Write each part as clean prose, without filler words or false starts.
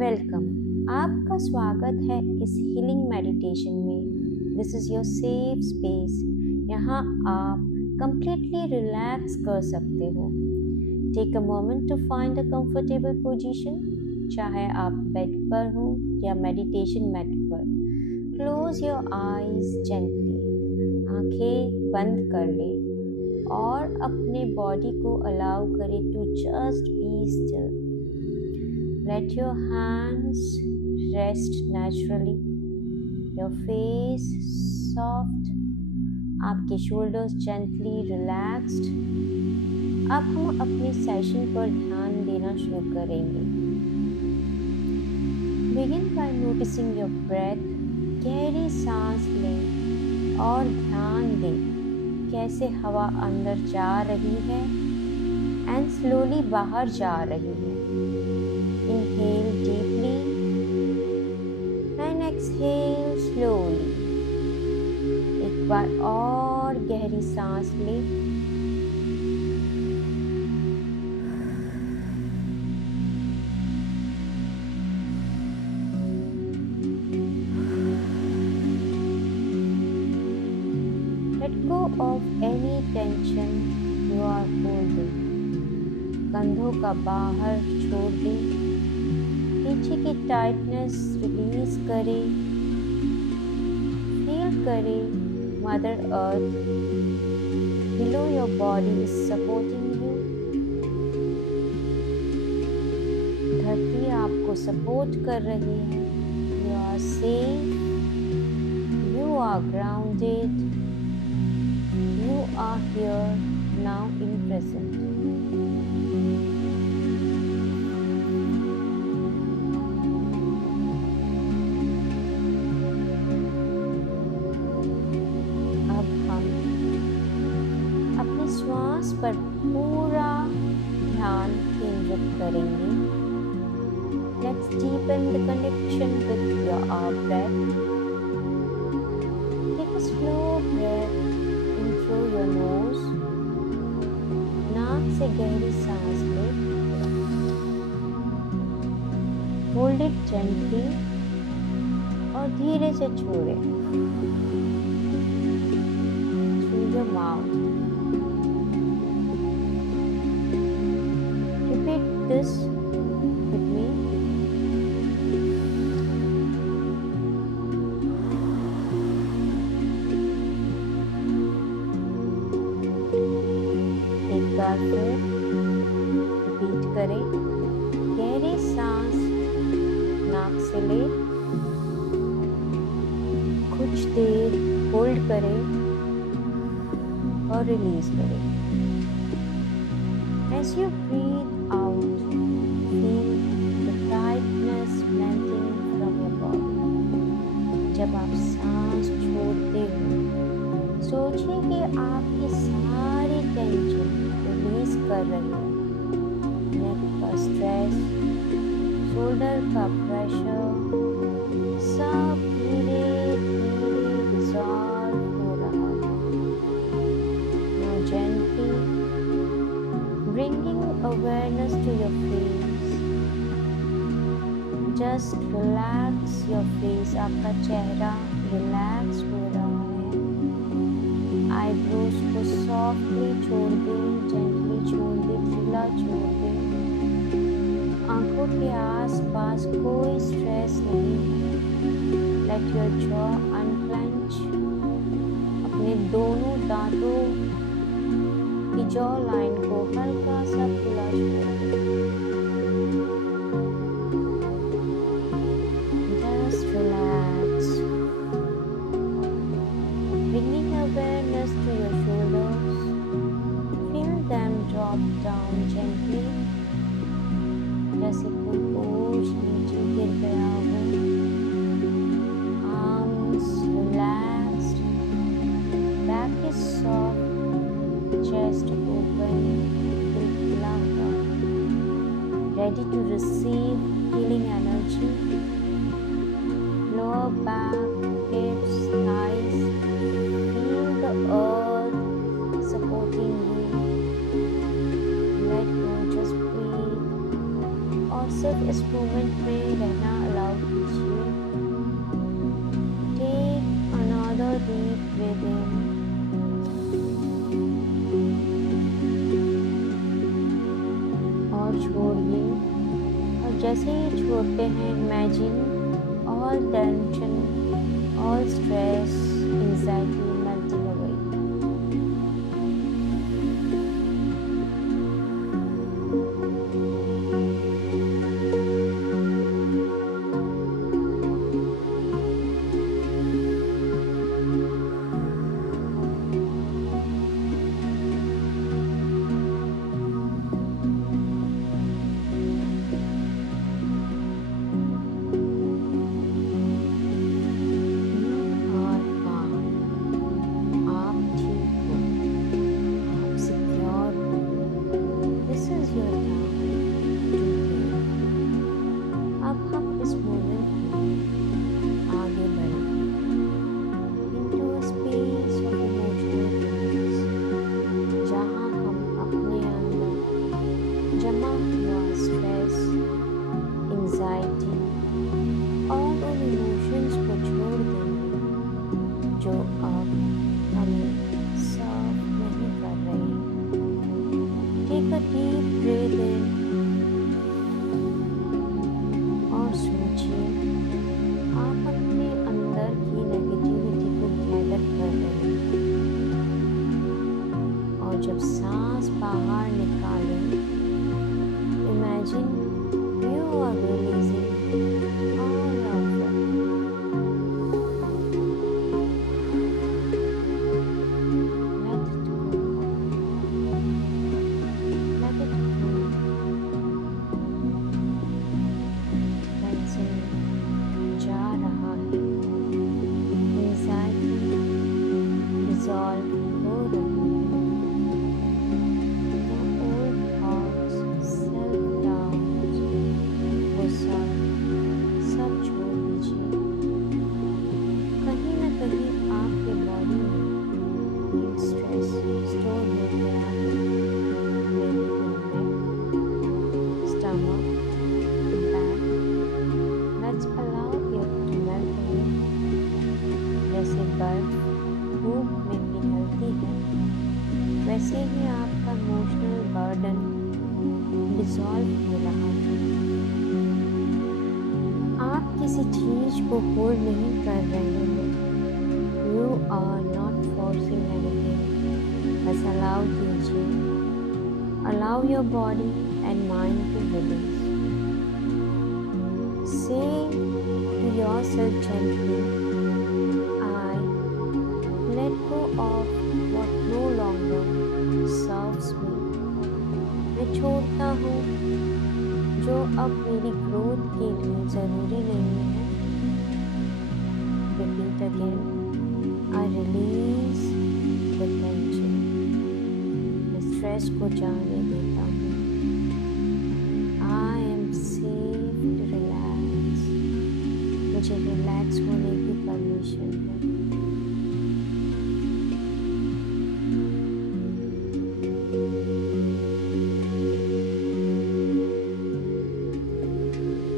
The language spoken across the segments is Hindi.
वेलकम। आपका स्वागत है इस हीलिंग मेडिटेशन में। This is your safe space. यहाँ आप कंप्लीटली रिलैक्स कर सकते हो। Take a moment to find a comfortable position, चाहे आप बेड पर हो या मेडिटेशन मैट पर। क्लोज योर आईज जेंटली, आंखें बंद कर ले और अपने बॉडी को अलाउ करें to just be still. Let your hands rest naturally, your face soft, आपके shoulders gently relaxed। अब हम अपने सेशन पर ध्यान देना शुरू करेंगे। Begin by noticing your breath, गहरी सांस लें और ध्यान दें कैसे हवा अंदर जा रही है and slowly बाहर जा रही है। Inhale deeply and exhale slowly। एक बार और गहरी सांस लें। Let go of any tension you are holding। कंधों का बाहर छोड़ दें। पीछे की टाइटनेस रिलीज करें। फील करें mother earth below your body is supporting you. धरती आपको सपोर्ट कर रही है। You are safe, you are grounded, you are here now in present. श्वास पर पूरा ध्यान केंद्रित करेंगे। Let's deepen the connection with our breath. Take a slow breath in through your nose. नाक से गहरी सांस लें। Hold it gently और धीरे से छोड़ें। Through your mouth. This with me. एक बार फिर रिपीट करें। गहरी सांस नाक से ले, कुछ देर होल्ड करें और रिलीज करें। As you breathe out, feel the tightness melting from your body। जब आप सांस छोड़ते हो, सोचिए कि आपकी सारी टेंशन रिलीज कर रही है। नेक का स्ट्रेस, शोल्डर का प्रेशर, सब धीरे धीरे डिसॉल्व हो रहा है। Now gently bringing awareness to your face, just relax your face। आपका चेहरा रिलैक्स हो रहा है। आईब्रोज को सॉफ्टली छोड़ दें, जेंटली छोड़ दें, ढीला छोड़ दें। आंखों के आसपास कोई स्ट्रेस नहीं है। Let your jaw unclench. अपने दोनों दांतों की जॉ लाइन को हल्का सा खुला छोड़ें। Just relax. Bringing awareness to your shoulders. Feel them drop down gently. जैसे कोई बोझ नीचे गिर गया हो। Arms relaxed. Back is soft. Chest open, दिल खुला हुआ, ready to receive healing energy. Lower back, hips, thighs, feel the earth supporting you. Let go, just breathe और सिर्फ इस moment मोमेंट में रहना अलाउ कीजिए। टेक अनदर डीप ब्रीथ इन और छोड़िए। और जैसे ही छोड़ते हैं, imagine all tension, all stress, anxiety melting away. जो आप हमें सर्व नहीं कर रहे हैं। टेक अ डीप ब्रीथ इन और सोचिए आप अपने अंदर की नेगेटिविटी को गैदर कर रहे हैं। और जब सांस बाहर निकालें, imagine you are releasing all of it. भूख में पिघलती है, वैसे ही आपका इमोशनल बर्डन डिसॉल्व हो रहा है। आप किसी चीज को होल्ड नहीं कर रहे हैं। You are not forcing anything. बस अलाउ कीजिए। Allow your body and mind to release. Say to yourself gently, let go of what no longer serves me. मैं छोड़ता हूँ जो अब मेरी ग्रोथ के लिए ज़रूरी नहीं है। Repeat again. I release the tension. मैं स्ट्रेस को जाने देता हूँ। I am safe to relax. मुझे रिलैक्स होने की परमिशन है।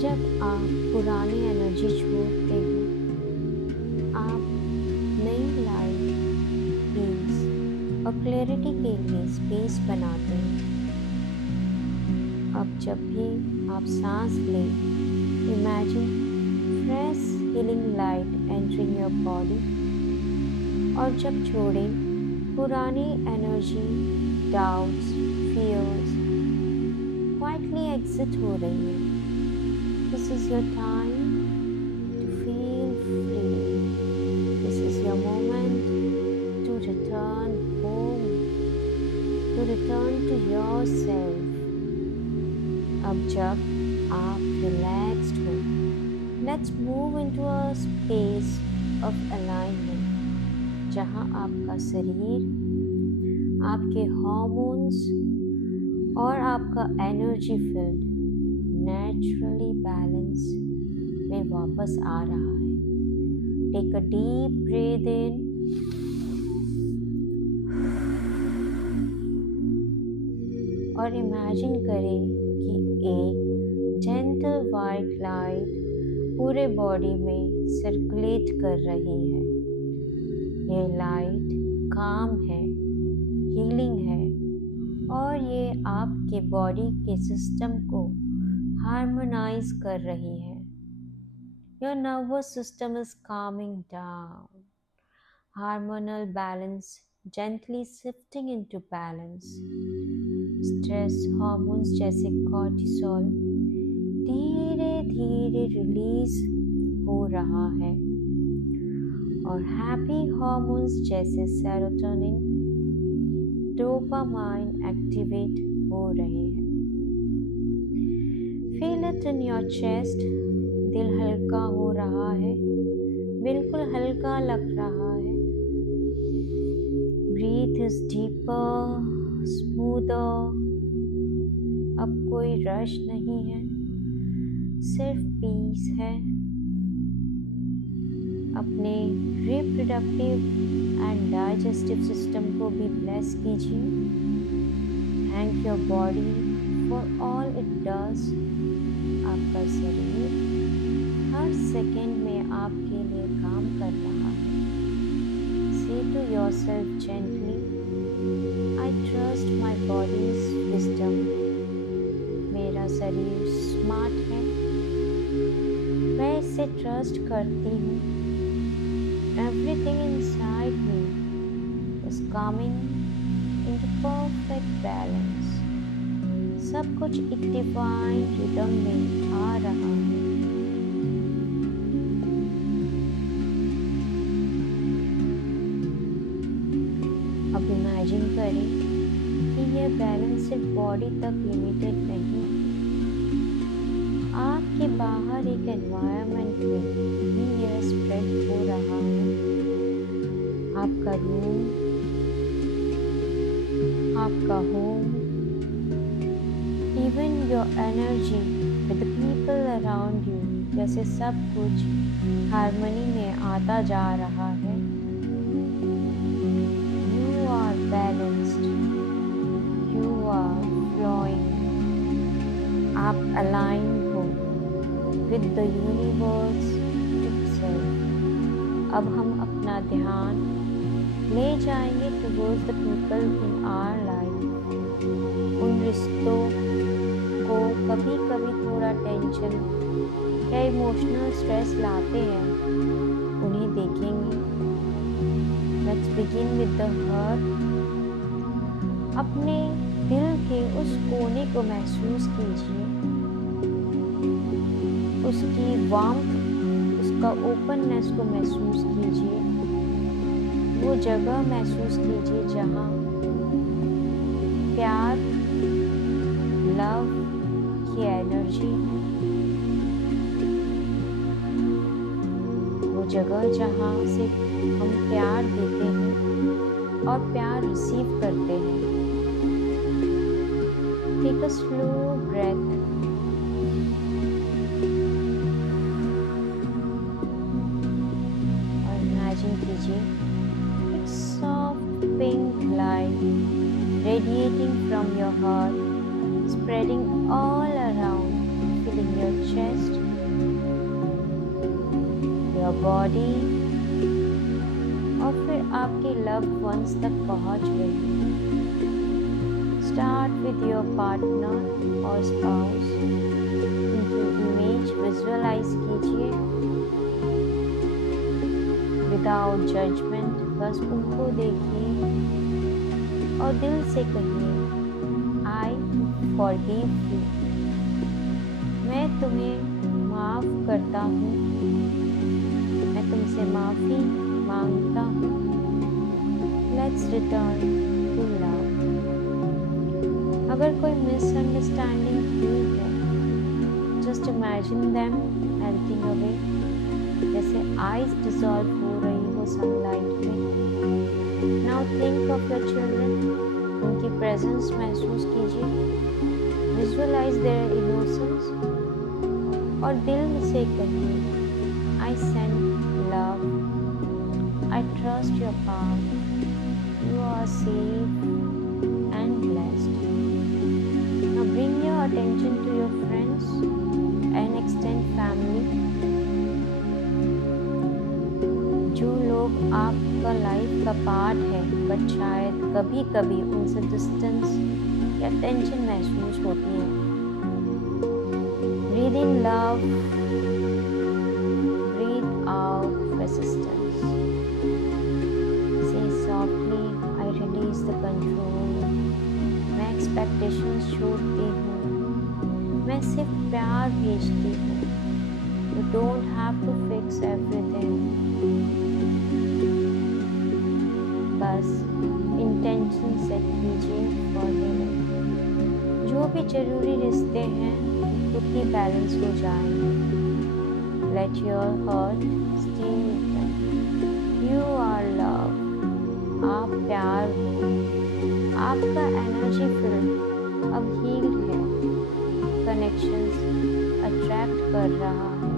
जब आप पुरानी एनर्जी छोड़ते हैं, आप नई लाइट, पीस और क्लैरिटी के लिए स्पेस बनाते हैं। अब जब भी आप सांस लें, imagine fresh healing light entering your body. और जब छोड़ें, पुरानी energy, doubts, fears quietly exit हो रही है। This is your time to feel free. This is your moment to return home, to return to yourself. अब जब आप relaxed हो, let's move into a space of alignment, जहाँ आपका शरीर, आपके हार्मोन्स और आपका एनर्जी फील्ड नेचुरली बैलेंस में वापस आ रहा है। टेक अ डीप ब्रीथ इन और इमेजिन करें कि एक जेंटल वाइट लाइट पूरे बॉडी में सर्कुलेट कर रही है। ये लाइट काम है, हीलिंग है और ये आपके बॉडी के सिस्टम को हार्मोनाइज कर रही है। Your nervous system is calming down. Hormonal balance gently shifting into balance. Stress hormones जैसे cortisol धीरे धीरे रिलीज हो रहा है और हैप्पी हार्मोन्स जैसे सेरोटोनिन, डोपामाइन एक्टिवेट हो रहे हैं। Feel it in your chest. दिल हल्का हो रहा है, बिल्कुल हल्का लग रहा है। Breath is deeper, smoother. अब कोई रश नहीं है, सिर्फ पीस है। अपने रिप्रोडक्टिव एंड डाइजेस्टिव सिस्टम को भी ब्लेस कीजिए। Thank your body for all it does. आपका शरीर हर सेकेंड में आपके लिए काम कर रहा है। Say to yourself gently, I trust my body's wisdom. मेरा शरीर स्मार्ट है, मैं इसे ट्रस्ट करती हूँ। Everything inside me is coming into perfect balance. सब कुछ एक डिवाइन रिदम में आ रहा है। अब इमेजिन करें कि यह बैलेंस सिर्फ बॉडी तक लिमिटेड नहीं, आपके बाहर एक एनवायरनमेंट में भी यह स्प्रेड हो रहा है। आपका रूम, आपका home, even your energy with the people around you, जैसे सब कुछ हार्मनी में आता जा रहा है। You are balanced, you are flowing, आप aligned हो with the universe itself। अब हम अपना ध्यान ले जाएंगे towards the people in our life। उन रिश्तों को कभी कभी थोड़ा टेंशन या इमोशनल स्ट्रेस लाते हैं, उन्हें देखेंगे। Let's begin with the heart. अपने दिल के उस कोने को महसूस कीजिए, उसकी वार्मथ, उसका ओपननेस को महसूस कीजिए। वो जगह महसूस कीजिए जहाँ प्यार, लव की एनर्जी है। वो जगह जहाँ से हम प्यार देते हैं और प्यार रिसीव करते हैं। टेक अ स्लो ब्रेथ और इमेजिन कीजिए एक soft pink light radiating from your heart, spreading all around, filling your chest, your body और फिर आपके loved ones तक पहुंच गई। Start with your partner और spouse, उनकी इमेज विजुअलाइज कीजिए without judgment। बस उनको देखिए और दिल से कहिए I forgive you। मैं तुम्हें माफ़ करता हूँ, मैं तुमसे माफ़ी मांगता हूँ। Let's return to love। अगर कोई मिसअंडरस्टैंडिंग हुई है, just imagine them melting away, जैसे आइस डिसॉल्व हो रही हो सनलाइट में। Now think of your children, उनकी प्रेजेंस महसूस कीजिए, विजुअलाइज देयर इमोशंस और दिल से कहिए I send love, I trust your path, you are safe and blessed। Now bring your attention to your friends and extend family. जो लोग आपका लाइफ का पार्ट है बट शायद कभी कभी उनसे डिस्टेंस या टेंशन महसूस होती है। Breathe in love, breathe out resistance. Say softly I release the control. मैं एक्सपेक्टेशंस छोड़ती हूँ, मैं सिर्फ प्यार भेजती हूँ। You don't have to fix everything. बस इंटेंशन सेट कीजिए फॉर लिविंग। जो भी जरूरी रिश्ते हैं खुद ही बैलेंस हो जाएंगे। Let your heart stay open. You are love. आप प्यार हो। आपका एनर्जी फील्ड अब हील्ड है। कनेक्शंस अट्रैक्ट कर रहा है।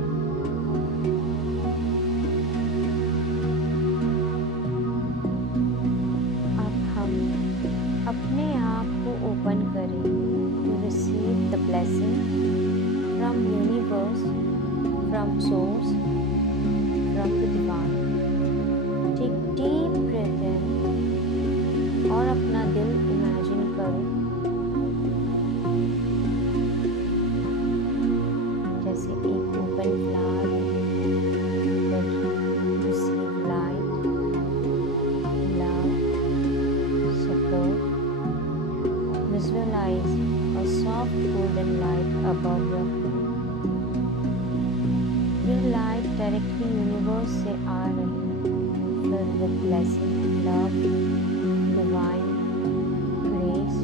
अपने आप को ओपन करें to receive the blessing from universe, from source, from the divine. Take deep breath in और अपना दिल इमेजिन करो जैसे एक open flower ready to receive light, love, support. Visualize a soft golden light above your head. ये लाइट डायरेक्टली यूनिवर्स से आ रही है, filled with blessing, love, divine grace.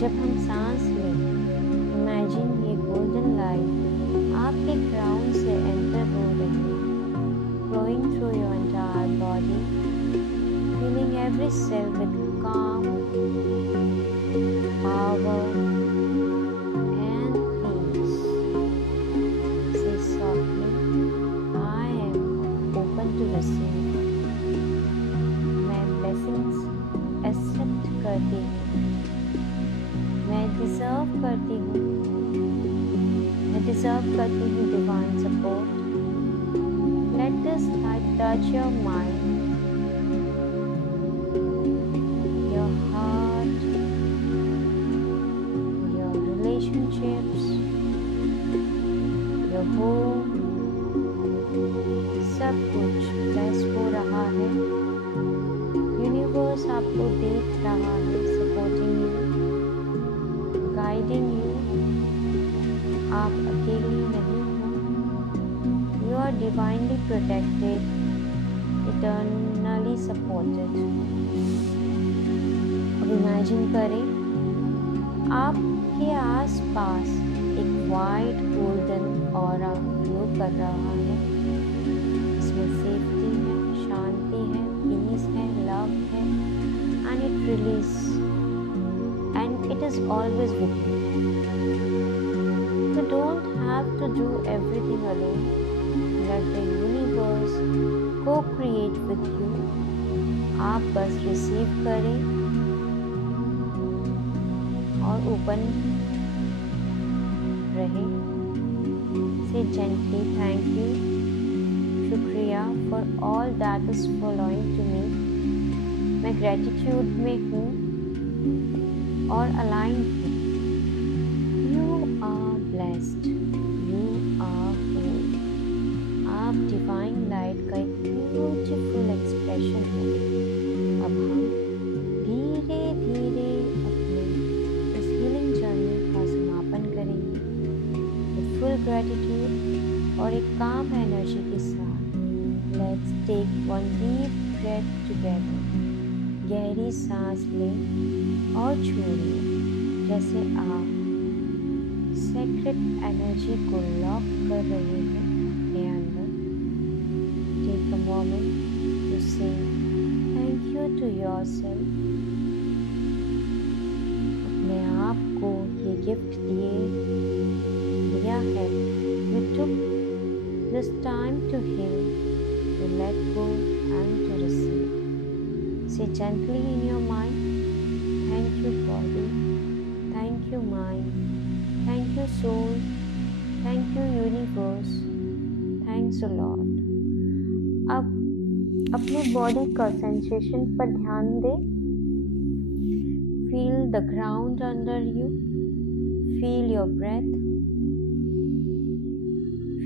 जब हम सांस लें, इमेजिन ये गोल्डन लाइट आपके क्राउन से एंटर हो रही है, flowing through your entire body, filling every cell with calm, power, and peace. Say softly, I am open to receive. मैं blessings accept करती हूँ। मैं डिजर्व करती हूँ divine support. Let this light touch your mind, your heart, your relationships, your home. सब कुछ ब्लेस हो रहा है। यूनिवर्स आपको देख रहा है, सपोर्टिंग यू, गाइडिंग यू। आप अकेले नहीं हो। You are divinely protected, eternally supported. अब इमेजिन करें आपके आसपास एक वाइट गोल्डन ऑरा ग्लो कर रहा है। इसमें सेफ्टी है, शांति है, पीस है, लव है, and it release and it is always with you. You don't have to do everything alone. Let the universe co-create with you. आप बस रिसीव करें और ओपन रहें। Say gently thank you, शुक्रिया for all that is flowing to me. मैं gratitude में हूँ और aligned हूँ। Blessed, you are whole. आप डिवाइन लाइट का एक ब्यूटीफुल एक्सप्रेशन है। अब हम धीरे धीरे अपने इस हीलिंग जर्नी का समापन करेंगे विद फुल ग्रेटिट्यूड और एक काम एनर्जी के साथ। Let's take one deep breath together. गहरी सांस लें और छोड़िए जैसे आप सेक्रेट एनर्जी को लॉक कर रहे हैं अपने अंदर। Take a moment to say thank you to yourself. अपने आप को ये गिफ्ट दिया है। You took this time to heal, to let go and to receive. Say gently in your mind, thank you body, thank you mind, thank you soul, thank you universe, thanks a lot. अब अपने बॉडी का सेंसेशन पर ध्यान दें। Feel the ground under you, feel your breath,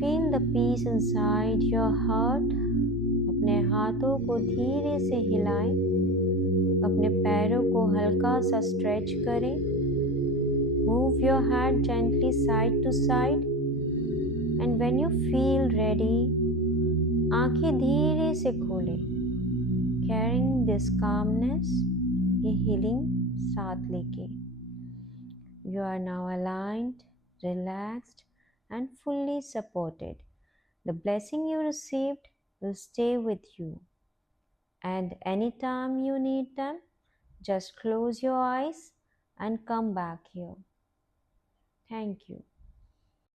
feel the piece inside your heart. अपने हाथों को धीरे से हिलाएं, अपने पैरों को हल्का सा स्ट्रेच करें। Move your head gently side to side and when you feel ready, आंखें धीरे से खोलें, कैरिंग दिस कामनेस, ये हीलिंग साथ लेके। You are now aligned, relaxed and fully supported. The blessing you received will stay with you. And anytime you need them, just close your eyes and come back here. Thank you.